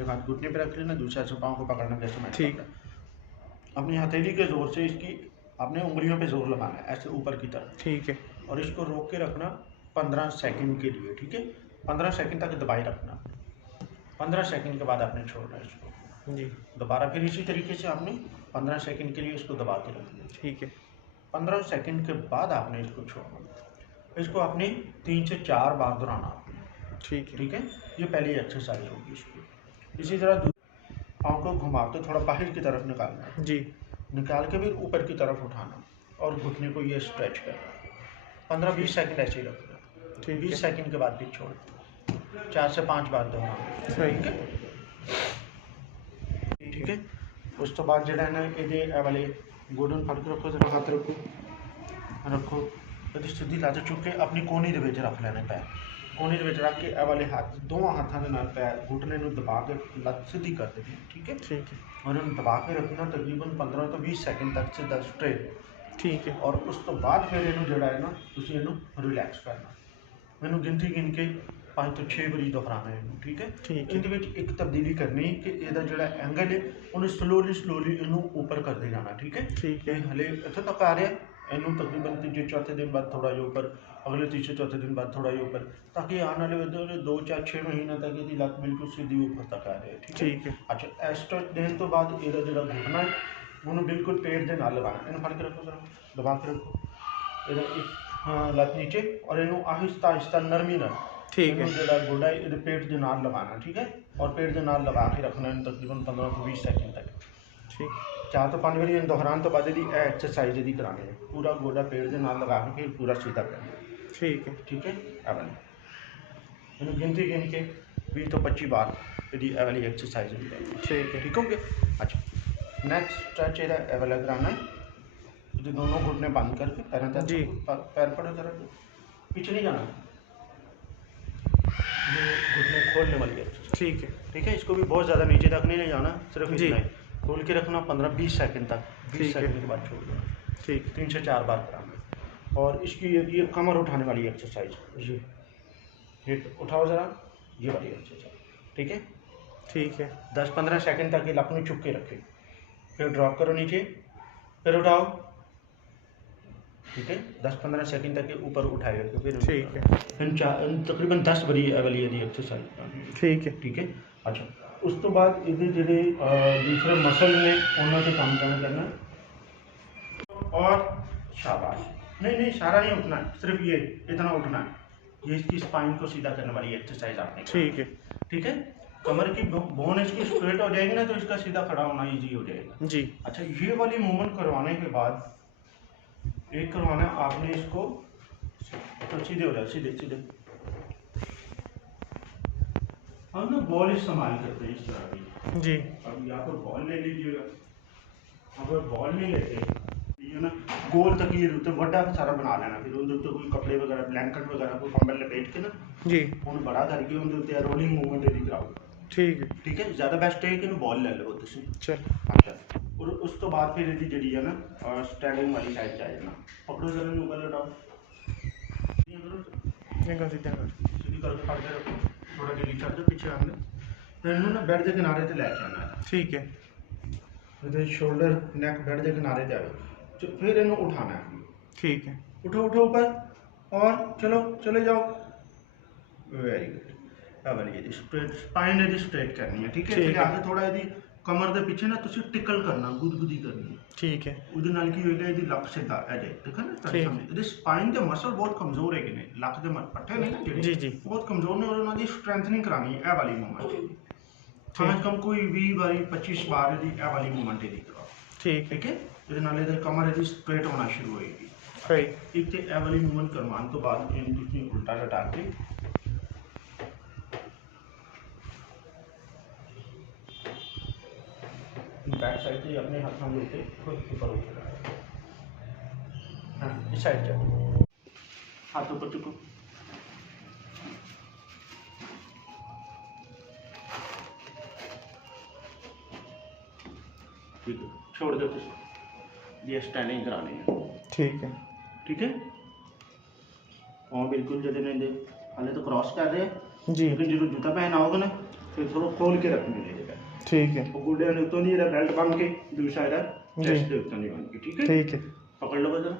एक हाथ घुटने पे रख लेना, दूसरा से पाँव को पकड़ना जैसे मैंने ठीक। पकड़ा। अपनी हथेली के जोर से इसकी अपने उंगलियों पे जोर लगाना है, ऐसे ऊपर की तरफ। ठीक है। और इसको रोक के रखना 15 सेकंड के लिए, ठीक है। 15 सेकंड तक दबाए रखना। 15 सेकंड के बाद आपने छोड़ना है इसको। जी। दोबारा फिर इसी तरीके से आपने 15 सेकंड के लिए इसको दबा के रखना। ठीक है। 15 सेकंड के बाद आपने इसको छोड़ना। इसको आपने 3 से 4 बार दोहराना। ठीक है। ठीक है, ये पहली एक्सरसाइज होगी इसकी। इसी तरह पाँव को घुमा के थोड़ा बाहर की तरफ निकालना। जी। निकाल के फिर ऊपर की तरफ उठाना और घुटने को ये स्ट्रेच करना। 15-20 सेकंड ऐसे ही रखना। ठीक 20 है। सेकंड के बाद फिर छोड़। 4 से 5 बार दोहराना। सही। ठीक है, ठीक है। उस तो बाद जड़ा है ना ये वाले गोडन फड़ के रखो, जरा हाथ रखो कभी सीधी लत चुक के अपनी कोनी दे विच रख लेना। पैर कोनी दे विच रख के ए वाले हाथ दोवां हाथां दे नाल पैर घुटने नूं दबा के लत सीधी कर देनी। ठीक है, ठीक है। और उन्हें दबा के रखना तकरीबन 15 तो 20 सेकंड तक सीधा स्ट्रेट। ठीक है। और उस तो बाद फिर इनू जड़ा है ना तुसीं इनू रिलैक्स करना। मैनू गिनती गिन के 5 तो 6 बारी दोहराना है। ठीक है, ठीक है। इहदे विच एक तब्दीली करनी कि इहदा जड़ा एंगल है उन्हें स्लोली इनू ऊपर करते जाना। ठीक है, ठीक है। हले इत्थे तक आ रहा है, इनू तकरीबन तीजे चौथे दिन बाद थोड़ा जिहा ऊपर, अगले तीसरे चौथे दिन बाद थोड़ा जिहा ऊपर, ताकि आने वाले 2-4-6 महीने तक इसकी लत बिल्कुल सीधी ऊपर तक आ रही है। ठीक है। अच्छा, इस दिन तो बाद इहदा जड़ा घुटना है उन्होंने बिल्कुल पेट के नाल लगाना। इन्हें फड़ के रखो, जरा दबा के रखो इहदा लत नीचे, और इनू आहिस्ता आहिस्ता नरमी नाल ठीक है। इनू जड़ा गोडा है इहदे पेट के नाल लगाना। ठीक है, और पेट के नाल लगा के रखना इन्हें तकरीबन 15 तो 20 सेकंड तक। ठीक। 4 तो 5 बारी दोहराने तो बाद इहदी एक्सरसाइज इहदी करानी है। पूरा गोडा पेट के नाल लगा के फिर पूरा सीधा करना। ठीक है। ठीक है, ए वाली इन्हू गिनती गिन के 20 तो 25 बार इहदी ए वाली एक्सरसाइज होगी। ठीक है। ठीक हो गया। अच्छा, नेक्स्ट स्ट्रेच इहदा ए वाला कराना है। इहदे दोनों घुटने बंद करके पैरों तक जी। पैर पड़ो जरा, पीछे नहीं जाना, ये घुटने खोलने वाली एक्सरसाइज। ठीक है। ठीक है, इसको भी बहुत ज़्यादा नीचे तक नहीं ले जाना, सिर्फ जी। इतना ही खोल के रखना 15-20 सेकंड तक। 20 ठीक है। सेकंड के बाद छोड़ देना। ठीक। 3 से 4 बार कराना। और इसकी ये कमर उठाने वाली एक्सरसाइज, ये उठाओ ज़रा, ये वाली एक्सरसाइज। ठीक है, ठीक है। 10-15 सेकंड तक ये अपनी चुप के रखे, फिर ड्रॉप करो नीचे, फिर उठाओ। ठीक है, 10-15 सेकंड तक ये ऊपर उठाए रखो, फिर ठीक है। फिर तकरीबन 10 बारी ए वाली एक्सरसाइज। ठीक है। ठीक है। अच्छा, उस तो बाद इहदे जिहड़े दूसरे मसल ने उन्हां ते काम करना और शाबाश। नहीं सारा नहीं उठना है, सिर्फ ये इतना उठना है। ये इसकी स्पाइन को सीधा करने वाली एक्सरसाइज आपने। ठीक है। ठीक है, कमर की बोन इसकी स्ट्रेट हो जाएगी ना तो इसका सीधा खड़ा होना ईजी हो जाएगा। जी। अच्छा, ये वाली मूवमेंट करवाने के बाद एक करवाना है आपने इसको, तो सीधे हो जाए, सीधे सीधे। हम ना बॉल इस्तेमाल करते हैं इस तरह की। जी। अब या तो बॉल ले लीजिएगा, अगर बॉल नहीं लेते ये ना गोल तकीर उत्ते वड्डा सारा बना लेना, फिर उनके उत्ते कोई कपड़े वगैरह ब्लैंकेट वगैरह कोई कंबल लपेट के ना जी। उन्हें बड़ा करके उनके उत्ते रोलिंग मूवमेंट यदि कराओ। ठीक है। ठीक है, ज़्यादा बेस्ट है कि बॉल ले लो तुम। चल। अच्छा, और उस तो बाद फिर यदि जी है ना स्टैंडिंग वाली साइड जाए ना, पकड़ो जरा ऊपर लटाओ, सीधा कर। सीधी करके फड़ के रखो, थोड़ा ढीली कर दो पीछे आने, फिर इन्होंने ना बेड के किनारे से लेके आना है। ठीक है। फिर शोल्डर नेक बेड के किनारे से आए, फिर इन्हें उठाना है। ठीक है। उठो उठो ऊपर, और चलो चले जाओ। Very good. अब वाली स्ट्रेट स्पाइन यदि स्ट्रेट करनी है। ठीक है, ठीक फिर है। आगे थोड़ा यदि कमर के पीछे ना तुसी टिकल करना, गुदगुदी करनी। ठीक है। ਉਹਦੇ ਨਾਲ ਕੀ ਹੋਏਗਾ, ਇਹਦੀ ਲੱਕ ਸਿੱਧਾ ਆ ਜਾਏ। ਦੇਖੋ ਨਾ ਤੁਹਾਡੇ ਸਾਹਮਣੇ ਇਹਦੇ ਸਪਾਈਨ ਦੇ ਮਸਲ ਬਹੁਤ ਕਮਜ਼ੋਰ ਹੈਗੇ ਨੇ, ਲੱਕ ਦੇ ਪੱਠੇ ਨੇ ਨਾ ਜਿਹੜੇ, ਜੀ ਜੀ। ਬਹੁਤ ਕਮਜ਼ੋਰ ਨੇ, ਔਰ ਉਹਨਾਂ ਦੀ ਸਟਰੈਂਥਨਿੰਗ ਕਰਾਣੀ ਹੈ ਇਹ ਵਾਲੀ ਮੂਵਮੈਂਟ। ਕਮ ਕਮ ਕੋਈ 20 ਵਾਰੀ 25 ਵਾਰ ਇਹਦੀ ਇਹ ਵਾਲੀ ਮੂਵਮੈਂਟ ਇਹਦੀ ਕਰਾਓ। ਠੀਕ ਹੈ। ਠੀਕ ਹੈ, ਇਹਦੇ ਨਾਲ ਇਹਦੀ ਕਮਰ ਇਹਦੀ ਸਟ੍ਰੇਟ ਹੋਣਾ ਸ਼ੁਰੂ ਹੋਏਗੀ। ਸਹੀ। ਇੱਕ ਤੇ ਇਹ ਵਾਲੀ ਮੂਵਮੈਂਟ ਕਰਵਾਉਣ ਤੋਂ ਬਾਅਦ ਇਹਨੂੰ ਤੁਸੀਂ ਉਲਟਾ ਲਟਾ ਕੇ बैक साइड से अपने हाथों में लेके खुद ऊपर उठा। हाँ, इस साइड जाओ, हाथ ऊपर चुको। ठीक है, छोड़ दो, ये स्टैंडिंग करानी है। ठीक है। ठीक है, और बिल्कुल जब नहीं दे हाले तो क्रॉस कर रहे हैं जी। लेकिन जो जूता पहना होगा ना ਫਿਰ ਥੋੜਾ ਖੋਲ ਕੇ ਰੱਖਣੀ ਹੈ। ਠੀਕ ਹੈ ਉਹ ਗੋਡਿਆਂ ਦੇ ਉੱਤੋਂ ਨਹੀਂ ਇਹਦਾ ਬੈਲਟ ਬੰਨ ਕੇ ਦੂਸਰਾ ਇਹਦਾ ਜੀ। ਚੈਸਟ ਦੇ ਉੱਤੋਂ ਨਹੀਂ ਬੰਨ ਕੇ, ਠੀਕ ਹੈ। ਠੀਕ ਹੈ ਪਕੜ ਲਓ ਜਰਾ।